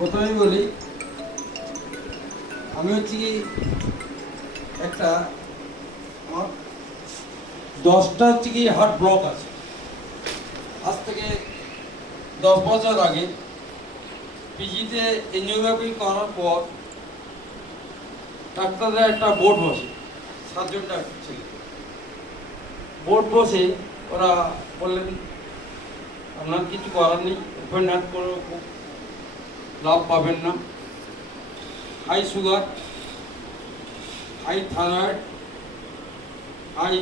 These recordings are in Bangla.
প্রথমেই বলি, আমি হচ্ছে কি একটা আমার 10টা হচ্ছে কি হার্ট ব্লক আছে। আজ থেকে 10 বছর আগে পিজিতে এনজিওগ্রাফি করার পর ডাক্তাররা একটা বোর্ড বসে, 7জন ডাক্তার ছিল। বোর্ড বসে ওরা বললেন আপনার কিছু করার নেই, ওপেন হার্ট করে খুব লাভ পাবেন না। High sugar, high thyroid, high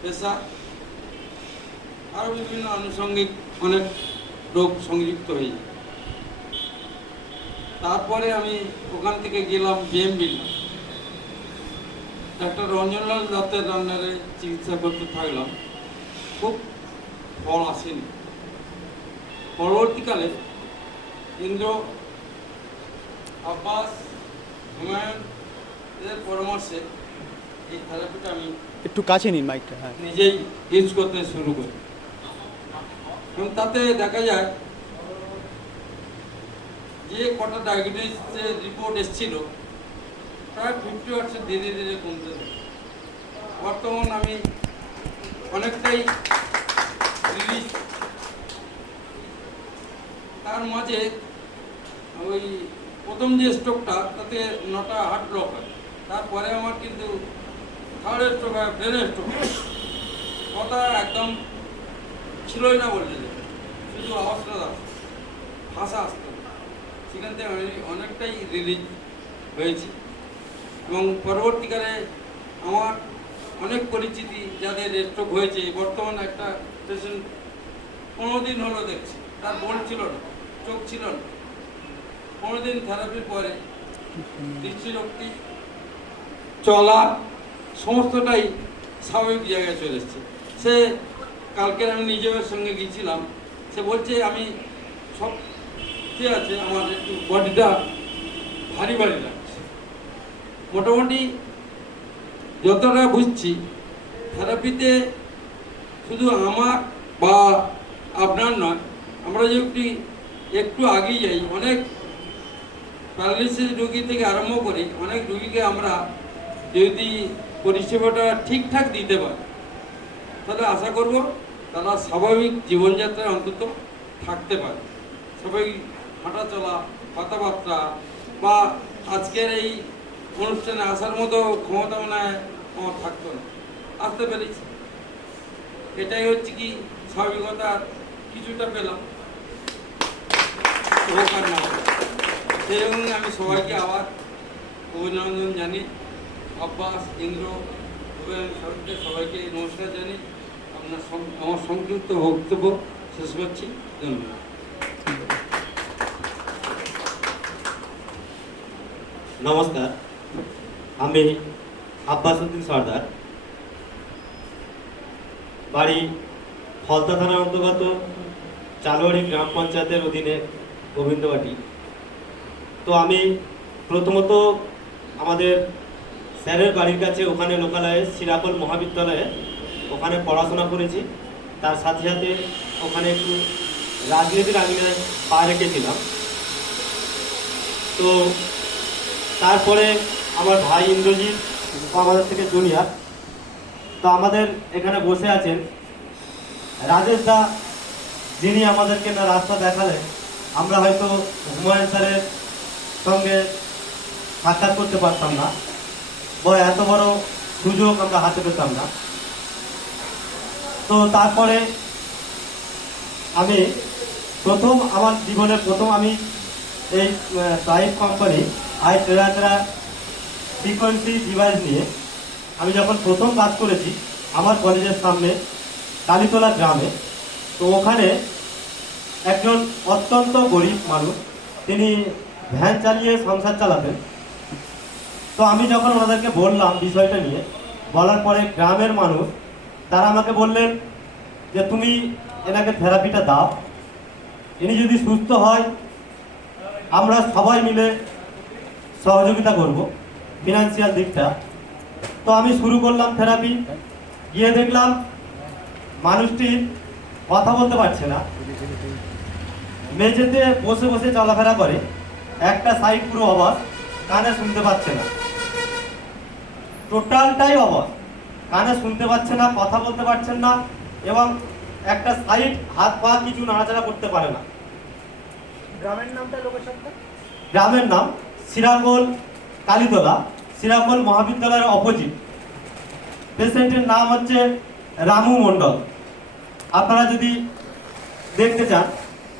pressure, আরও বিভিন্ন আনুষঙ্গিক অনেক রোগ সংযুক্ত হয়ে যায়। তারপরে আমি ওখান থেকে গেলাম বিএমবি, ডাক্তার রঞ্জনলাল দত্তের রান্নারে চিকিৎসা করতে থাকলাম। খুব ফল আসেনি। পরবর্তীকালে ইন্দ্র, আব্বাস, হুমায়ুন এদের পরামর্শে এই থেরাপিটা আমি একটু কাছে নিন মাইকটা। হ্যাঁ, নিজেই ইউজ করতে শুরু করি এবং তাতে দেখা যায় যে কটা ডায়াগনোসিসের রিপোর্ট এসেছিল প্রায় 50% ধীরে ধীরে কমতে থাকে। বর্তমান আমি অনেকটাই রিলিজ। তার মাঝে ওই প্রথম যে স্ট্রোকটা তাতে 9টা হার্ট ব্লক হয়, তারপরে আমার কিন্তু থার্ড স্ট্রোক হয়, ব্রেন স্ট্রোক। কথা একদম ছিলই না বললে, শুধু আওয়াজটা আসতো, ভাষা আসতো। সেখান থেকে আমি অনেকটাই রিলিজ হয়েছি এবং পরবর্তীকালে আমার অনেক পরিচিতি যাদের স্ট্রোক হয়েছে, বর্তমান একটা পেশেন্ট 15 দিন হলো দেখছি, তার বোন ছিল না, চোখ ছিল না। 15 দিন থেরাপির পরে দৃষ্টিশক্তি, চলা সমস্তটাই স্বাভাবিক জায়গায় চলে এসছে। সে কালকে আমি নিজের সঙ্গে গিয়েছিলাম, সে বলছে আমি সব ঠিক আছে, আমার একটু বডিটা ভারী ভারী লাগছে। মোটামুটি যতটা বুঝছি থেরাপিতে শুধু আমার বা আপনার নয়, আমরা যদি একটু আগিয়ে যাই, অনেক প্যারালিসিস রোগী থেকে আরম্ভ করে অনেক রোগীকে আমরা যদি পরিষেবাটা ঠিকঠাক দিতে পারি, তাহলে আশা করব তারা স্বাভাবিক জীবনযাত্রায় অন্তত থাকতে পারে। স্বাভাবিক হাঁটা চলা, কথাবার্তা বা আজকের এই অনুষ্ঠানে আসার মতো ক্ষমতা মনে হয় আমার থাকতো না, আসতে পেরেছি। এটাই হচ্ছে কি স্বাভাবিকতার কিছুটা পেলাম। সেই জন্য আমি সবাইকে আবার অভিনন্দন জানি। আব্বাস, ইন্দ্র, সবাইকে নমস্কার জানি। আমার সংক্ষিপ্ত বক্তব্য শেষ করছি। ধন্যবাদ। নমস্কার, আমি আব্বাসউদ্দিন সর্দার, বাড়ি ফলতা থানার অন্তর্গত চালুয়াড়ি গ্রাম পঞ্চায়েতের অধীনে গোবিন্দবাটি। তো আমি প্রথমত আমাদের স্যারের বাড়ির কাছে ওখানে লোকালয়ে শ্রীরাপল মহাবিদ্যালয়ে ওখানে পড়াশোনা করেছি। তার সাথে সাথে ওখানে একটু রাজনীতির আঙিনায় পা রেখেছিলাম। তো তারপরে আমার ভাই ইন্দ্রজিৎ আমাদের থেকে জুনিয়র, তো আমাদের এখানে বসে আছেন রাজেশ দা, যিনি আমাদেরকে না রাস্তা দেখালেন। আমরা হয়তো হুমায়ুন স্যারের সঙ্গে সাক্ষাৎ করতে পারতাম না বা এত বড় সুযোগ আমরা হাতে পেতাম না। তো তারপরে আমি আমার জীবনের প্রথম আমি এই প্রাইভেট কোম্পানি টেরাটেরা ফ্রিকোয়েন্সি ডিভাইস নিয়ে আমি যখন প্রথম কাজ করেছি আমার কলেজের সামনে কালীতলা গ্রামে। তো ওখানে একজন অত্যন্ত গরিব মানুষ, তিনি ভ্যান চালিয়ে সংসার চালাতেন। তো আমি যখন ওনাদেরকে বললাম বিষয়টা নিয়ে, বলার পরে গ্রামের মানুষ তারা আমাকে বললেন যে তুমি এনাকে থেরাপিটা দাও, ইনি যদি সুস্থ হয় আমরা সবাই মিলে সহযোগিতা করব ফিনান্সিয়াল দিকটা। তো আমি শুরু করলাম থেরাপি। গিয়ে দেখলাম মানুষটি কথা বলতে পারছে না, মেঝেতে বসে বসে চলাফেরা করে, একটা সাইড পুরো অবাক, কানে শুনতে পাচ্ছে না, টোটালটাই অবাক, কানে শুনতে পাচ্ছে না, কথা বলতে পারছেন না, এবং একটা সাইড হাত পা কিছু নাড়াচাড়া করতে পারে না। গ্রামের নামটা, লোকেশনটা? গ্রামের নাম সিরাকোল কালীতলা, সিরাকোল মহাবিদ্যালয়ের অপোজিট। পেশেন্টের নাম হচ্ছে রামু মণ্ডল। আপনারা যদি দেখতে চান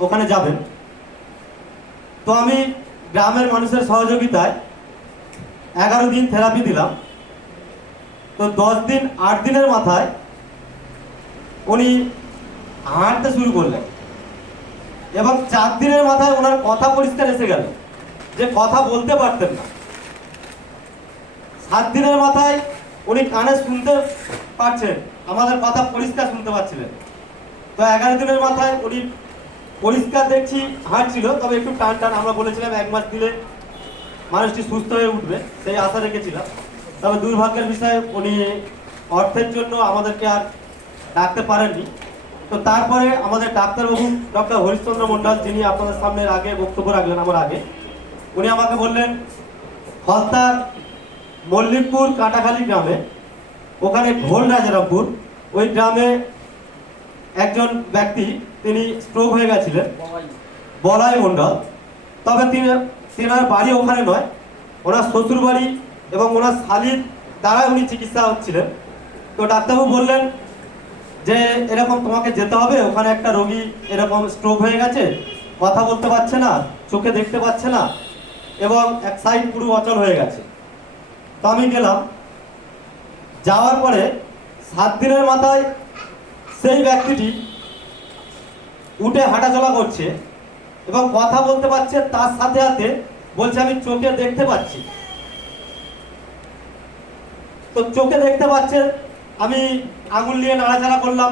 ওখানে যাবেন। তো আমি গ্রামের মানুষের সহযোগিতায় 11 দিন থেরাপি দিলাম। তো 10 দিন 8 দিনের মাথায় উনি হাঁটতে শুরু করলেন, এবং 4 দিনের মাথায় ওনার কথা পরিষ্কার এসে গেল, যে কথা বলতে পারতেন না। 7 দিনের মাথায় উনি কানে শুনতে পারছেন, আমাদের কথা পরিষ্কার শুনতে পাচ্ছিলেন। তো 11 দিনের মাথায় উনি পরিষ্কার দেখছি হাঁটছিল, তবে একটু টান টান। আমরা বলেছিলাম 1 মাস দিলে মানুষটি সুস্থ হয়ে উঠবে, সেই আশা রেখেছিলাম। তবে দুর্ভাগ্যের বিষয় উনি অর্থের জন্য আমাদেরকে আর ডাকতে পারেননি। তো তারপরে আমাদের ডাক্তারবাবু ডক্টর হরিশ্চন্দ্র মণ্ডল, যিনি আপনাদের সামনে আগে বক্তব্য রাখলেন আমার আগে, উনি আমাকে বললেন ফলতার মল্লিকপুর কাটাখালী গ্রামে, ওখানে ঘোল রাজারামপুর, ওই গ্রামে একজন ব্যক্তি, তিনি স্ট্রোক হয়ে গেছিলেন, বলাই মণ্ডল। তবে তেনার বাড়ি ওখানে নয়, ওনার শ্বশুর বাড়ি এবং ওনার শালির দ্বারা উনি চিকিৎসা হচ্ছিলেন। তো ডাক্তারবাবু বললেন যে এরকম তোমাকে যেতে হবে, ওখানে একটা রোগী এরকম স্ট্রোক হয়ে গেছে, কথা বলতে পারছে না, চোখে দেখতে পাচ্ছে না, এবং এক সাইড পুরো অচল হয়ে গেছে। তো আমি গেলাম। যাওয়ার পরে 7 দিনের মাথায় সেই ব্যক্তিটি উঠে হাঁটাচলা করছে এবং কথা বলতে পারছে, তার সাথে সাথে বলছে আমি চোখে দেখতে পাচ্ছি। তো চোখে দেখতে পাচ্ছে, আমি আঙুল নিয়ে নাড়াচাড়া করলাম।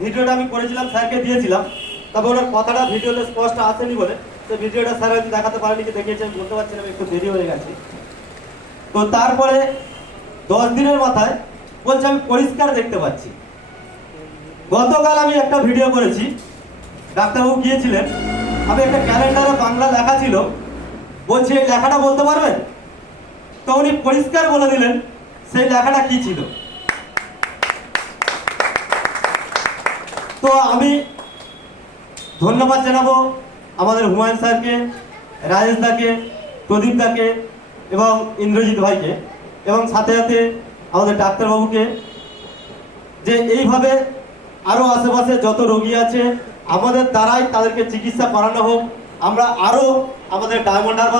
ভিডিওটা আমি করেছিলাম, স্যারকে দিয়েছিলাম, তবে ওনার কথাটা ভিডিওতে স্পষ্ট আসেনি বলে তো ভিডিওটা স্যার হয়তো দেখাতে পারেনি, কি দেখিয়েছে আমি বলতে পারছিলাম, একটু দেরি হয়ে গেছে। তো তারপরে 10 দিনের মাথায় বলছে আমি পরিষ্কার দেখতে পাচ্ছি। গতকাল আমি একটা ভিডিও করেছি, ডাক্তারবাবু গিয়েছিলেন, আমি একটা ক্যালেন্ডারে বাংলা লেখা ছিল, বলছি এই লেখাটা বলতে পারবেন? তো উনি পরিষ্কার বলে দিলেন সেই লেখাটা কি ছিল। তো আমি ধন্যবাদ জানাবো আমাদের হুমায়ুন স্যারকে, রাজেশ দাকে, প্রদীপ দাকে এবং ইন্দ্রজিৎ ভাইকে, এবং সাথে সাথে আমাদের ডাক্তারবাবুকে, যে এইভাবে আরও আশেপাশে যত রোগী আছে আমাদের দ্বারাই তাদেরকে চিকিৎসা করানো হোক। আমরা আরও আমাদের ডায়মন্ড হারবার